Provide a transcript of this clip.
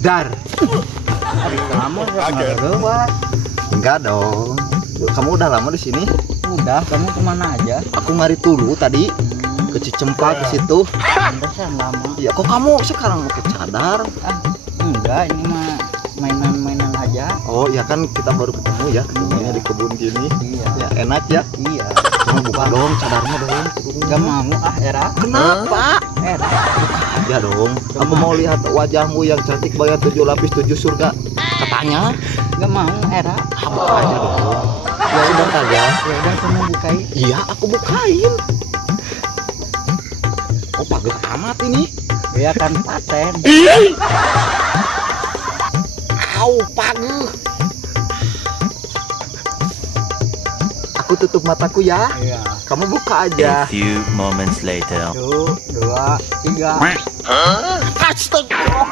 Dar. Kamu nggak? Enggak dong. Kamu udah lama di sini? Udah, kamu kemana aja? Aku ngari dulu tadi ke Cicempa ke situ. Pantesan lama. Ya kok kamu sekarang pakai cadar? Enggak, ini mah mainan-mainan aja. Oh ya kan kita baru ketemu ya, ketemunya di kebun gini. Iya. Ya enak ya. Iya. Cuma buka dong cadarnya dong. Gak mau Era. Kenapa? Era. Ya dong. Aku mau lihat wajahmu yang cantik banget 7 lapis 7 surga. Katanya. Gak mau Era. Buka aja dong. Ya udah aja. Ya udah kamu bukain. Iya, aku bukain. Oh, pageh amat ini. Ya kan paten. Au, pageh. Aku tutup mataku ya. Iya. Kamu buka aja. A few moments later. 1, 2, 3. Astagfirullah.